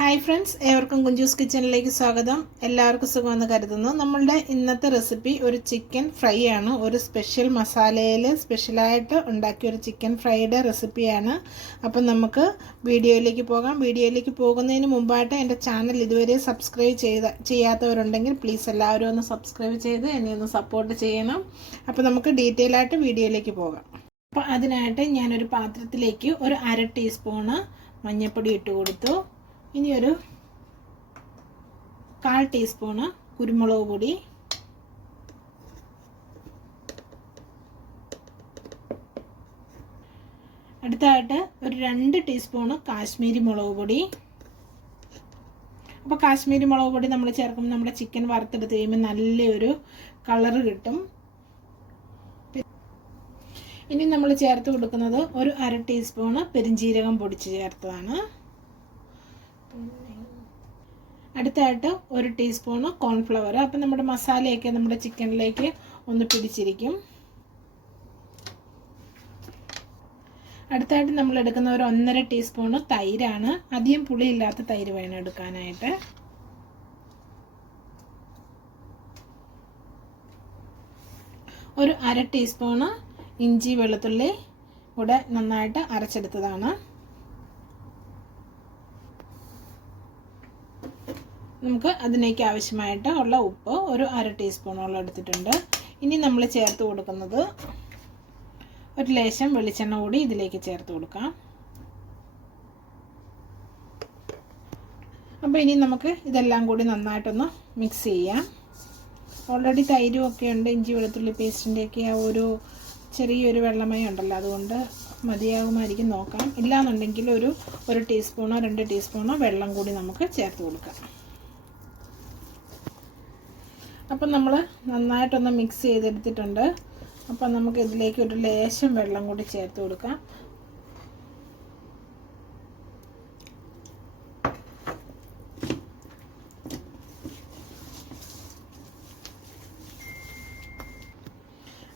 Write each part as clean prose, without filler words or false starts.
Hi friends, ഏവർക്കും കുഞ്ചൂസ് കിച്ചണിലേക്ക് സ്വാഗതം. എല്ലാവർക്കും സുഖമെന്ന് കരുതുന്നു. നമ്മളുടെ ഇന്നത്തെ റെസിപ്പി ഒരു ചിക്കൻ ഫ്രൈ ആണ്. ഒരു സ്പെഷ്യൽ മസാലയിൽ സ്പെഷ്യലായിട്ട് ഉണ്ടാക്കിയ ഒരു ചിക്കൻ ഫ്രൈയുടെ റെസിപ്പിയാണ്. അപ്പം നമുക്ക് വീഡിയോയിലേക്ക് പോകാം. വീഡിയോയിലേക്ക് പോകുന്നതിന് മുമ്പായിട്ട് എൻ്റെ ചാനൽ ഇതുവരെ സബ്സ്ക്രൈബ് ചെയ്യാത്തവരുണ്ടെങ്കിൽ പ്ലീസ് എല്ലാവരും ഒന്ന് സബ്സ്ക്രൈബ് ചെയ്ത് എന്നെ ഒന്ന് സപ്പോർട്ട് ചെയ്യണം. അപ്പോൾ നമുക്ക് ഡീറ്റെയിൽ ആയിട്ട് വീഡിയോയിലേക്ക് പോകാം. അപ്പോൾ അതിനായിട്ട് ഞാനൊരു പാത്രത്തിലേക്ക് ഒരു 1/2 ടീസ്പൂണ് മഞ്ഞൾപ്പൊടി ഇട്ട് കൊടുത്തു. ഇനി ഒരു 1/4 ടീസ്പൂണ് കുരുമുളക് പൊടി, അടുത്തായിട്ട് ഒരു 2 ടീസ്പൂണ് കാശ്മീരി മുളക് പൊടി. അപ്പോൾ കാശ്മീരി മുളക് പൊടി നമ്മൾ ചേർക്കുമ്പോൾ നമ്മുടെ ചിക്കൻ വറുത്തെടുത്ത് കഴിയുമ്പോൾ നല്ലൊരു കളറ് കിട്ടും. ഇനി നമ്മൾ ചേർത്ത് കൊടുക്കുന്നത് ഒരു 1/2 ടീസ്പൂണ് പെരിഞ്ജീരകം പൊടിച്ച് ചേർത്തതാണ്. അടുത്തായിട്ട് ഒരു ടീസ്പൂണ് കോൺഫ്ലവർ. അപ്പം നമ്മുടെ മസാലയൊക്കെ നമ്മുടെ ചിക്കനിലേക്ക് ഒന്ന് പിടിച്ചിരിക്കും. അടുത്തായിട്ട് നമ്മൾ എടുക്കുന്ന ഒരു 1.5 ടീസ്പൂണ് തൈരാണ്. അധികം പുളിയില്ലാത്ത തൈര് വേണം എടുക്കാനായിട്ട്. ഒരു 1/2 ടീസ്പൂണ് ഇഞ്ചി വെളുത്തുള്ളി കൂടെ നന്നായിട്ട് അരച്ചെടുത്തതാണ്. നമുക്ക് അതിലേക്ക് ആവശ്യമായിട്ട് ഉള്ള ഉപ്പ് ഒരു 1/2 ടീസ്പൂണോളം എടുത്തിട്ടുണ്ട്. ഇനി നമ്മൾ ചേർത്ത് കൊടുക്കുന്നത് ഒരു ലേശം വെളിച്ചെണ്ണ കൂടി ഇതിലേക്ക് ചേർത്ത് കൊടുക്കാം. അപ്പോൾ ഇനി നമുക്ക് ഇതെല്ലാം കൂടി നന്നായിട്ടൊന്ന് മിക്സ് ചെയ്യാം. ഓൾറെഡി തൈരും ഒക്കെ ഉണ്ട്, ഇഞ്ചി വെളുത്തുള്ളി പേസ്റ്റിൻ്റെയൊക്കെ ആ ഒരു ചെറിയൊരു വെള്ളമയം ഉണ്ടല്ലോ, അതുകൊണ്ട് മതിയാകുമായിരിക്കും നോക്കാം. ഇല്ലാന്നുണ്ടെങ്കിൽ ഒരു ടീസ്പൂണോ 2 ടീസ്പൂണോ വെള്ളം കൂടി നമുക്ക് ചേർത്ത് കൊടുക്കാം. അപ്പം നമ്മൾ നന്നായിട്ടൊന്ന് മിക്സ് ചെയ്തെടുത്തിട്ടുണ്ട്. അപ്പം നമുക്ക് ഇതിലേക്ക് ഒരു ലേശം വെള്ളം കൂടി ചേർത്ത് കൊടുക്കാം.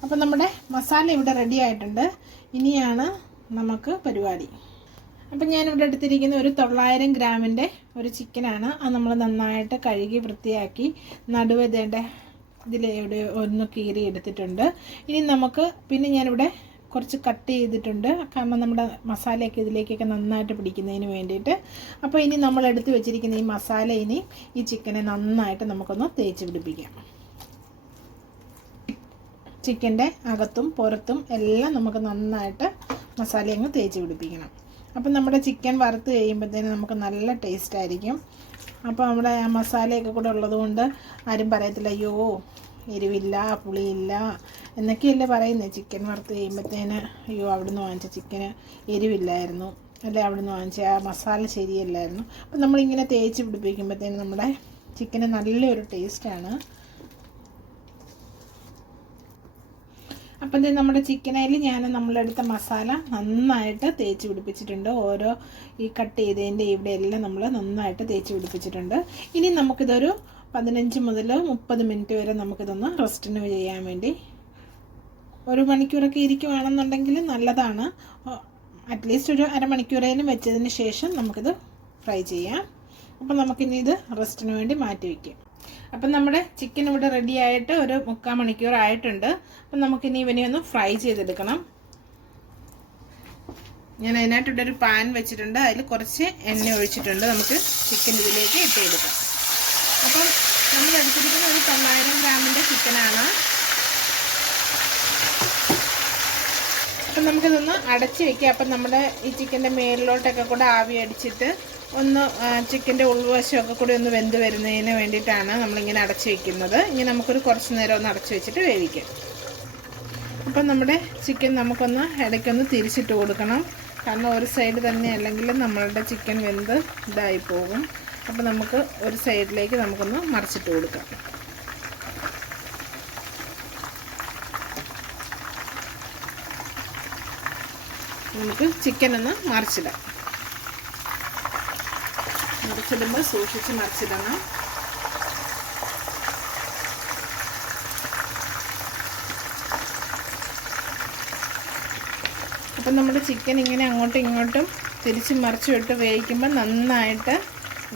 അപ്പം നമ്മുടെ മസാല ഇവിടെ റെഡി ആയിട്ടുണ്ട്. ഇനിയാണ് നമുക്ക് പരിപാടി. അപ്പം ഞാനിവിടെ എടുത്തിരിക്കുന്ന ഒരു 900 ഗ്രാമിൻ്റെ ഒരു ചിക്കനാണ്. അത് നമ്മൾ നന്നായിട്ട് കഴുകി വൃത്തിയാക്കി നടുവ് ഇതിലെവിടെ ഒന്ന് കീറി എടുത്തിട്ടുണ്ട്. ഇനി നമുക്ക് പിന്നെ ഞാനിവിടെ കുറച്ച് കട്ട് ചെയ്തിട്ടുണ്ട്, കാരണം നമ്മുടെ മസാലയൊക്കെ ഇതിലേക്കൊക്കെ നന്നായിട്ട് പിടിക്കുന്നതിന് വേണ്ടിയിട്ട്. അപ്പോൾ ഇനി നമ്മൾ എടുത്ത് വെച്ചിരിക്കുന്ന ഈ മസാല ഇനി ഈ ചിക്കനെ നന്നായിട്ട് നമുക്കൊന്ന് തേച്ച് പിടിപ്പിക്കാം. ചിക്കൻ്റെ അകത്തും പുറത്തും എല്ലാം നമുക്ക് നന്നായിട്ട് മസാല അങ്ങ് തേച്ച് പിടിപ്പിക്കണം. അപ്പം നമ്മുടെ ചിക്കൻ വറുത്ത് കഴിയുമ്പോഴത്തേനും നമുക്ക് നല്ല ടേസ്റ്റ് ആയിരിക്കും. അപ്പോൾ നമ്മുടെ ആ മസാലയൊക്കെ കൂടെ ഉള്ളതുകൊണ്ട് ആരും പറയത്തില്ല അയ്യോ എരിവില്ല പുളിയില്ല എന്നൊക്കെയല്ലേ പറയുന്നത്. ചിക്കൻ വറുത്ത് കഴിയുമ്പോഴത്തേന് അയ്യോ അവിടുന്ന് വാങ്ങിച്ച ചിക്കന് എരിവില്ലായിരുന്നു, അല്ലെ അവിടുന്ന് വാങ്ങിച്ച ആ മസാല ശരിയല്ലായിരുന്നു. അപ്പം നമ്മളിങ്ങനെ തേച്ച് പിടിപ്പിക്കുമ്പോഴത്തേനും നമ്മുടെ ചിക്കന് നല്ലൊരു ടേസ്റ്റാണ്. അപ്പം നമ്മുടെ ചിക്കനിൽ നമ്മളെടുത്ത മസാല നന്നായിട്ട് തേച്ച് പിടിപ്പിച്ചിട്ടുണ്ട്. ഓരോ ഈ കട്ട് ചെയ്തതിൻ്റെ ഇവിടെ എല്ലാം നമ്മൾ നന്നായിട്ട് തേച്ച് പിടിപ്പിച്ചിട്ടുണ്ട്. ഇനി നമുക്കിതൊരു 15 മുതൽ 30 മിനിറ്റ് വരെ നമുക്കിതൊന്ന് റെസ്റ്റിന് ചെയ്യാൻ വേണ്ടി, 1 മണിക്കൂറൊക്കെ ഇരിക്കുവാണെന്നുണ്ടെങ്കിൽ നല്ലതാണ്. അറ്റ്ലീസ്റ്റ് ഒരു അരമണിക്കൂറേലും വെച്ചതിന് ശേഷം നമുക്കിത് ഫ്രൈ ചെയ്യാം. അപ്പം നമുക്കിനി ഇത് റെസ്റ്റിന് വേണ്ടി മാറ്റി വയ്ക്കാം. അപ്പം നമ്മുടെ ചിക്കൻ ഇവിടെ റെഡി ആയിട്ട് ഒരു 3/4 മണിക്കൂർ ആയിട്ടുണ്ട്. അപ്പം നമുക്കിനി ഇവനെ ഒന്ന് ഫ്രൈ ചെയ്തെടുക്കണം. ഞാൻ അതിനായിട്ടിവിടെ ഒരു പാൻ വെച്ചിട്ടുണ്ട്, അതിൽ കുറച്ച് എണ്ണ ഒഴിച്ചിട്ടുണ്ട്. നമുക്ക് ചിക്കൻ ഇതിലേക്ക് ഇട്ടെടുക്കാം. അപ്പം നമ്മൾ എടുത്തിരിക്കുന്ന ഒരു 900 ഗ്രാമിൻ്റെ ചിക്കനാണ്. അപ്പം നമുക്കിതൊന്ന് അടച്ച് വയ്ക്കാം. അപ്പം നമ്മുടെ ഈ ചിക്കൻ്റെ മേലിലോട്ടൊക്കെ കൂടെ ആവി അടിച്ചിട്ട് ഒന്ന് ചിക്കൻ്റെ ഉൾവശമൊക്കെ കൂടി ഒന്ന് വെന്ത് വരുന്നതിന് വേണ്ടിയിട്ടാണ് നമ്മളിങ്ങനെ അടച്ച് വയ്ക്കുന്നത്. ഇനി നമുക്കൊരു കുറച്ച് നേരം ഒന്ന് അടച്ച് വെച്ചിട്ട് വേവിക്കാം. അപ്പം നമ്മുടെ ചിക്കൻ നമുക്കൊന്ന് ഇടയ്ക്കൊന്ന് തിരിച്ചിട്ട് കൊടുക്കണം, കാരണം ഒരു സൈഡ് തന്നെ അല്ലെങ്കിൽ നമ്മളുടെ ചിക്കൻ വെന്ത് ഇതായി പോകും. അപ്പം നമുക്ക് ഒരു സൈഡിലേക്ക് നമുക്കൊന്ന് മറിച്ചിട്ട് കൊടുക്കാം. നമുക്ക് ചിക്കൻ ഒന്ന് മറിച്ചിടാം. മറിച്ചിടുമ്പോൾ സൂക്ഷിച്ച് മറിച്ചിടണം. അപ്പം നമ്മുടെ ചിക്കൻ ഇങ്ങനെ അങ്ങോട്ടും ഇങ്ങോട്ടും തിരിച്ച് മറിച്ച് വിട്ട് വേവിക്കുമ്പോൾ നന്നായിട്ട്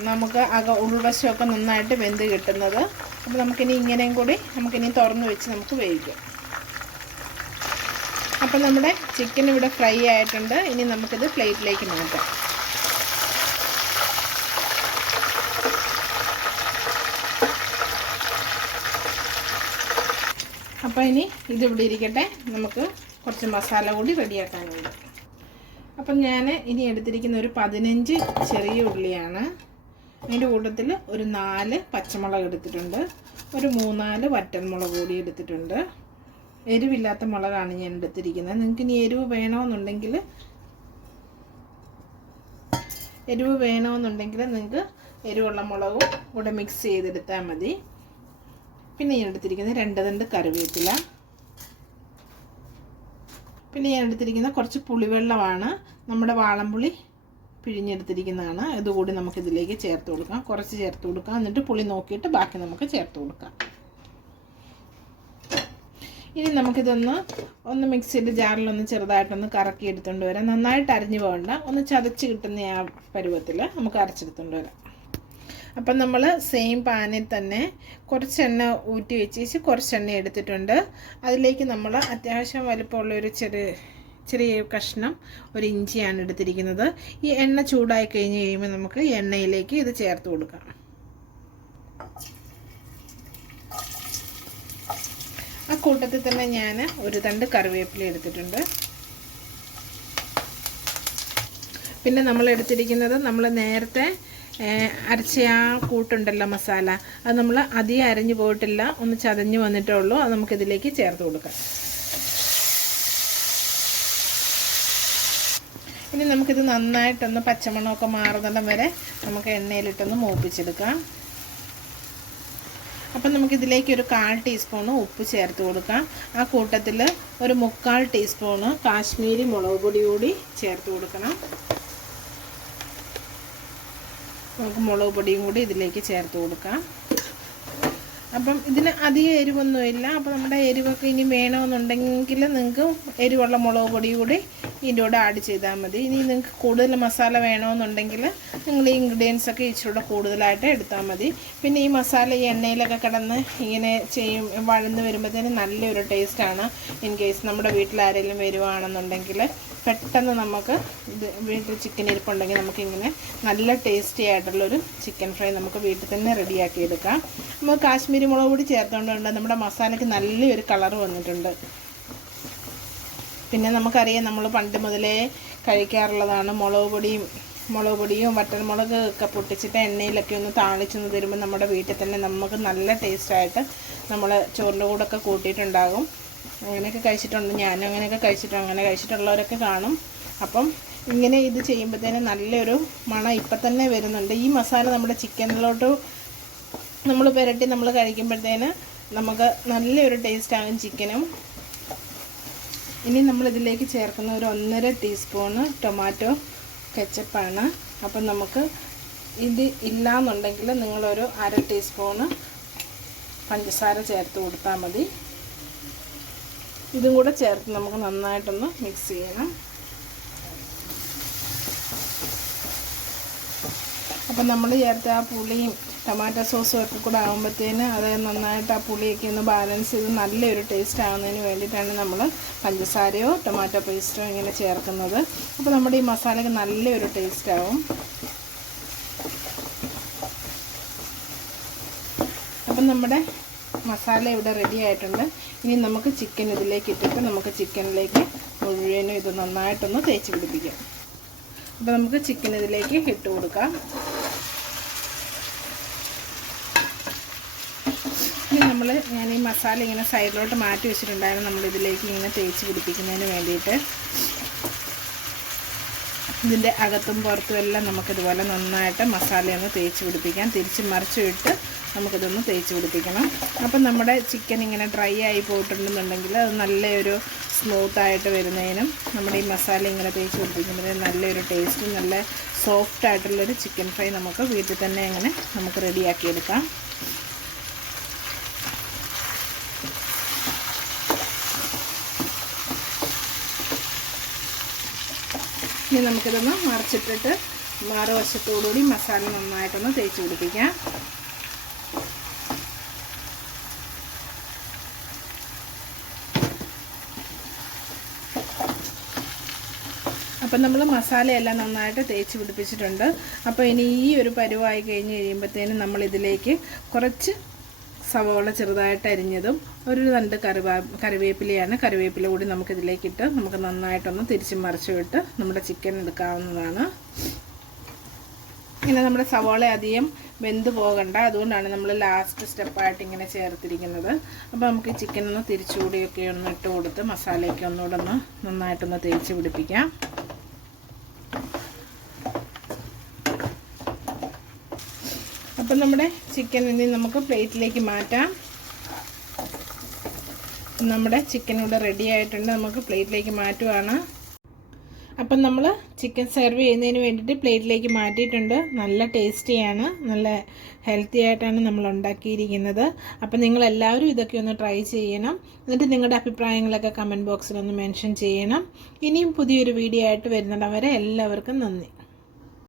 നമുക്ക് ഉൾവശമൊക്കെ നന്നായിട്ട് വെന്ത് കിട്ടുന്നത്. അപ്പോൾ നമുക്കിനി ഇങ്ങനെയും കൂടി നമുക്കിനി തുറന്ന് വെച്ച് നമുക്ക് വേവിക്കാം. അപ്പോൾ നമ്മുടെ ചിക്കൻ ഇവിടെ ഫ്രൈ ആയിട്ടുണ്ട്. ഇനി നമുക്കിത് പ്ലേറ്റിലേക്ക് മാറ്റാം. അപ്പോൾ ഇനി ഇതിവിടെ ഇരിക്കട്ടെ, നമുക്ക് കുറച്ച് മസാല കൂടി റെഡിയാക്കാനുണ്ട്. അപ്പം ഞാൻ ഇനി എടുത്തിരിക്കുന്ന ഒരു 15 ചെറിയ ഉള്ളിയാണ്. അതിൻ്റെ കൂട്ടത്തിൽ ഒരു 4 പച്ചമുളക് എടുത്തിട്ടുണ്ട്, ഒരു 3-4 വറ്റൽമുളക് കൂടി എടുത്തിട്ടുണ്ട്. എരിവില്ലാത്ത മുളകാണ് ഞാൻ എടുത്തിരിക്കുന്നത്. നിങ്ങൾക്ക് ഇനി എരിവ് വേണമെന്നുണ്ടെങ്കിൽ നിങ്ങൾക്ക് എരിവുള്ള മുളകും കൂടെ മിക്സ് ചെയ്തെടുത്താൽ മതി. പിന്നെ ഞാൻ എടുത്തിരിക്കുന്നത് 2 തണ്ട് കറിവേപ്പില. പിന്നെ ഞാൻ എടുത്തിരിക്കുന്ന കുറച്ച് പുളിവെള്ളമാണ്, നമ്മുടെ വാളംപുളി പിഴിഞ്ഞെടുത്തിരിക്കുന്നതാണ്. ഇതുകൂടി നമുക്കിതിലേക്ക് ചേർത്ത് കൊടുക്കാം, കുറച്ച് ചേർത്ത് കൊടുക്കാം. എന്നിട്ട് പുളി നോക്കിയിട്ട് ബാക്കി നമുക്ക് ചേർത്ത് കൊടുക്കാം. ഇനി നമുക്കിതൊന്ന് മിക്സിയുടെ ജാറിലൊന്ന് ചെറുതായിട്ടൊന്ന് കറക്കി എടുത്തുകൊണ്ട് വരാം. നന്നായിട്ട് അരിഞ്ഞു പോകണ്ട, ഒന്ന് ചതച്ച് കിട്ടുന്ന ആ പരുവത്തിൽ നമുക്ക് അരച്ചെടുത്തുകൊണ്ട് വരാം. അപ്പം നമ്മൾ സെയിം പാനിൽ തന്നെ കുറച്ച് എണ്ണ ഊറ്റി വെച്ച് കുറച്ച് എണ്ണ എടുത്തിട്ടുണ്ട്. അതിലേക്ക് നമ്മൾ അത്യാവശ്യം വലിപ്പമുള്ളൊരു ചെറിയ കഷ്ണം ഒരു ഇഞ്ചിയാണ് എടുത്തിരിക്കുന്നത്. ഈ എണ്ണ ചൂടായി കഴിഞ്ഞ് കഴിയുമ്പോൾ നമുക്ക് എണ്ണയിലേക്ക് ഇത് ചേർത്ത് കൊടുക്കാം. ആ കൂട്ടത്തിൽ തന്നെ ഞാൻ ഒരു തണ്ട് കറിവേപ്പില എടുത്തിട്ടുണ്ട്. പിന്നെ നമ്മൾ എടുത്തിരിക്കുന്നത് നമ്മൾ നേരത്തെ അരച്ച ആ കൂട്ടുണ്ടല്ലോ മസാല, അത് നമ്മൾ അധികം അരഞ്ഞു പോയിട്ടില്ല, ഒന്ന് ചതഞ്ഞ് വന്നിട്ടേ ഉള്ളൂ. അത് നമുക്കിതിലേക്ക് ചേർത്ത് കൊടുക്കാം. ഇനി നമുക്കിത് നന്നായിട്ടൊന്ന് പച്ചമണമൊക്കെ മാറുന്നിടം വരെ നമുക്ക് എണ്ണയിലിട്ടൊന്ന് മൂപ്പിച്ചെടുക്കാം. അപ്പം നമുക്കിതിലേക്ക് ഒരു 1/4 ടീസ്പൂണ് ഉപ്പ് ചേർത്ത് കൊടുക്കാം. ആ കൂട്ടത്തിൽ ഒരു 3/4 ടീസ്പൂണ് കാശ്മീരി മുളക് പൊടി കൂടി ചേർത്ത് കൊടുക്കണം. നമുക്ക് മുളക് പൊടിയും കൂടി ഇതിലേക്ക് ചേർത്ത് കൊടുക്കാം. അപ്പം ഇതിന് അധികം എരിവൊന്നുമില്ല. അപ്പോൾ നമ്മുടെ എരിവൊക്കെ ഇനി വേണമെന്നുണ്ടെങ്കിൽ നിങ്ങൾക്ക് എരിവുള്ള മുളക് പൊടി കൂടി ഇതിൻ്റെ കൂടെ ആഡ് ചെയ്താൽ മതി. ഇനി നിങ്ങൾക്ക് കൂടുതൽ മസാല വേണമെന്നുണ്ടെങ്കിൽ നിങ്ങൾ ഈ ഇൻഗ്രീഡിയൻസ് ഒക്കെ ഇച്ചിരി കൂടുതലായിട്ട് എടുത്താൽ മതി. പിന്നെ ഈ മസാല ഈ എണ്ണയിലൊക്കെ കിടന്ന് ഇങ്ങനെ വഴന്ന് വരുമ്പോഴത്തേന് നല്ലൊരു ടേസ്റ്റാണ്. ഇൻ കേസ് നമ്മുടെ വീട്ടിൽ ആരെങ്കിലും വരുവാണെന്നുണ്ടെങ്കിൽ പെട്ടെന്ന് നമുക്ക് ഇത് വീട്ടിൽ ചിക്കൻ ഇരിപ്പുണ്ടെങ്കിൽ നമുക്കിങ്ങനെ നല്ല ടേസ്റ്റി ആയിട്ടുള്ളൊരു ചിക്കൻ ഫ്രൈ നമുക്ക് വീട്ടിൽ തന്നെ റെഡിയാക്കി എടുക്കാം. നമുക്ക് കാശ്മീരി മുളക് പൊടി ചേർത്തുകൊണ്ട് നമ്മുടെ മസാലയ്ക്ക് നല്ലൊരു കളർ വന്നിട്ടുണ്ട്. പിന്നെ നമുക്കറിയാം, നമ്മൾ പണ്ട് മുതലേ കഴിക്കാറുള്ളതാണ് മുളക് പൊടിയും വറ്റൽമുളക് ഒക്കെ പൊട്ടിച്ചിട്ട് എണ്ണയിലൊക്കെ ഒന്ന് താളിച്ചൊന്ന് തരുമ്പോൾ നമ്മുടെ വീട്ടിൽ തന്നെ നമുക്ക് നല്ല ടേസ്റ്റായിട്ട് നമ്മൾ ചോറിൻ്റെ കൂടെ ഒക്കെ കൂട്ടിയിട്ടുണ്ടാകും. അങ്ങനെയൊക്കെ കഴിച്ചിട്ടുണ്ട്, ഞാനും അങ്ങനെയൊക്കെ കഴിച്ചിട്ടുണ്ട്. അങ്ങനെ കഴിച്ചിട്ടുള്ളവരൊക്കെ കാണും. അപ്പം ഇങ്ങനെ ഇത് ചെയ്യുമ്പോഴത്തേന് നല്ലൊരു മണം ഇപ്പം തന്നെ വരുന്നുണ്ട്. ഈ മസാല നമ്മുടെ ചിക്കനിലോട്ട് നമ്മൾ പുരട്ടി നമ്മൾ കഴിക്കുമ്പോഴത്തേന് നമുക്ക് നല്ലൊരു ടേസ്റ്റാകും ചിക്കനും. ഇനി നമ്മളിതിലേക്ക് ചേർക്കുന്ന ഒരു 1.5 ടീസ്പൂണ് ടൊമാറ്റോ കെച്ചപ്പാണ്. അപ്പം നമുക്ക് ഇത് ഇല്ലയെന്നുണ്ടെങ്കിൽ നിങ്ങളൊരു 1/2 ടീസ്പൂണ് പഞ്ചസാര ചേർത്ത് കൊടുത്താൽ മതി. ഇതും കൂടെ ചേർത്ത് നമുക്ക് നന്നായിട്ടൊന്ന് മിക്സ് ചെയ്യണം. അപ്പം നമ്മൾ ചേർത്ത് ആ പുളിയും ടൊമാറ്റോ സോസും ഒക്കെ കൂടെ ആകുമ്പോഴത്തേന് അത് നന്നായിട്ട് ആ പുളിയൊക്കെ ഒന്ന് ബാലൻസ് ചെയ്ത് നല്ലൊരു ടേസ്റ്റ് ആകുന്നതിന് വേണ്ടിയിട്ടാണ് നമ്മൾ പഞ്ചസാരയോ ടൊമാറ്റോ പേസ്റ്റോ ഇങ്ങനെ ചേർക്കുന്നത്. അപ്പോൾ നമ്മുടെ ഈ മസാലയ്ക്ക് നല്ലൊരു ടേസ്റ്റ് ആവും. അപ്പം നമ്മുടെ മസാല ഇവിടെ റെഡി ആയിട്ടുണ്ട്. ഇനി നമുക്ക് ചിക്കൻ ഇതിലേക്ക് ഇട്ടിട്ട് നമുക്ക് ചിക്കനിലേക്ക് മുഴുവനും ഇത് നന്നായിട്ടൊന്ന് തേച്ച് പിടിപ്പിക്കാം. അപ്പോൾ നമുക്ക് ചിക്കൻ ഇതിലേക്ക് ഇട്ട് കൊടുക്കാം. ഇനി ഞാൻ ഈ മസാല ഇങ്ങനെ സൈഡിലോട്ട് മാറ്റി വെച്ചിട്ടുണ്ടായിരുന്നു നമ്മളിതിലേക്ക് ഇങ്ങനെ തേച്ച് പിടിപ്പിക്കുന്നതിന് വേണ്ടിയിട്ട്. ഇതിൻ്റെ അകത്തും പുറത്തും എല്ലാം നമുക്കിതുപോലെ നന്നായിട്ട് മസാലയൊന്ന് തേച്ച് പിടിപ്പിക്കാം. തിരിച്ച് മറിച്ചും ഇട്ട് നമുക്കിതൊന്ന് തേച്ച് പിടിപ്പിക്കണം. അപ്പം നമ്മുടെ ചിക്കൻ ഇങ്ങനെ ഡ്രൈ ആയി പോയിട്ടുണ്ടെന്നുണ്ടെങ്കിൽ അത് നല്ലൊരു സ്മൂത്തായിട്ട് വരുന്നതിനും നമ്മുടെ ഈ മസാല ഇങ്ങനെ തേച്ച് പിടിപ്പിക്കുമ്പോൾ നല്ലൊരു ടേസ്റ്റ്, നല്ല സോഫ്റ്റായിട്ടുള്ളൊരു ചിക്കൻ ഫ്രൈ നമുക്ക് വീട്ടിൽ തന്നെ ഇങ്ങനെ നമുക്ക് റെഡിയാക്കിയെടുക്കാം. ഇനി നമുക്കിതൊന്ന് മറിച്ചിട്ടിട്ട് മറുവശത്തോടുകൂടി മസാല നന്നായിട്ടൊന്ന് തേച്ച് പിടിപ്പിക്കാം. അപ്പം നമ്മൾ മസാലയെല്ലാം നന്നായിട്ട് തേച്ച് പിടിപ്പിച്ചിട്ടുണ്ട്. അപ്പോൾ ഇനി ഈ ഒരു പരുവായി കഴിഞ്ഞ് കഴിയുമ്പോഴത്തേനും നമ്മളിതിലേക്ക് കുറച്ച് സവോള ചെറുതായിട്ട് അരിഞ്ഞതും ഒരു 2 കറിവേപ്പിലയാണ്. കറിവേപ്പില കൂടി നമുക്കിതിലേക്കിട്ട് നമുക്ക് നന്നായിട്ടൊന്ന് തിരിച്ചും മറിച്ചും ഇട്ട് നമ്മുടെ ചിക്കൻ എടുക്കാവുന്നതാണ്. ഇങ്ങനെ നമ്മുടെ സവോള അധികം വെന്ത് പോകണ്ട, അതുകൊണ്ടാണ് നമ്മൾ ലാസ്റ്റ് സ്റ്റെപ്പായിട്ട് ഇങ്ങനെ ചേർത്തിരിക്കുന്നത്. അപ്പോൾ നമുക്ക് ഈ ചിക്കൻ ഒന്ന് തിരിച്ചുകൂടിയൊക്കെ ഒന്ന് ഇട്ട് കൊടുത്ത് മസാലയൊക്കെ ഒന്നുകൂടെ ഒന്ന് നന്നായിട്ടൊന്ന് തേച്ച് പിടിപ്പിക്കാം. അപ്പം നമ്മുടെ ചിക്കൻ ഇനി നമുക്ക് പ്ലേറ്റിലേക്ക് മാറ്റാം. നമ്മുടെ ചിക്കൻ ഇവിടെ റെഡി ആയിട്ടുണ്ട്. നമുക്ക് പ്ലേറ്റിലേക്ക് മാറ്റുവാണ്. അപ്പം നമ്മൾ ചിക്കൻ സെർവ് ചെയ്യുന്നതിന് വേണ്ടിയിട്ട് പ്ലേറ്റിലേക്ക് മാറ്റിയിട്ടുണ്ട്. നല്ല ടേസ്റ്റിയാണ്, നല്ല ഹെൽത്തി ആയിട്ടാണ് നമ്മൾ ഉണ്ടാക്കിയിരിക്കുന്നത്. അപ്പം നിങ്ങളെല്ലാവരും ഇതൊക്കെ ഒന്ന് ട്രൈ ചെയ്യണം. എന്നിട്ട് നിങ്ങളുടെ അഭിപ്രായങ്ങളൊക്കെ കമൻറ്റ് ബോക്സിലൊന്ന് മെൻഷൻ ചെയ്യണം. ഇനിയും പുതിയൊരു വീഡിയോ ആയിട്ട് വരുന്നിടം വരെ എല്ലാവർക്കും നന്ദി.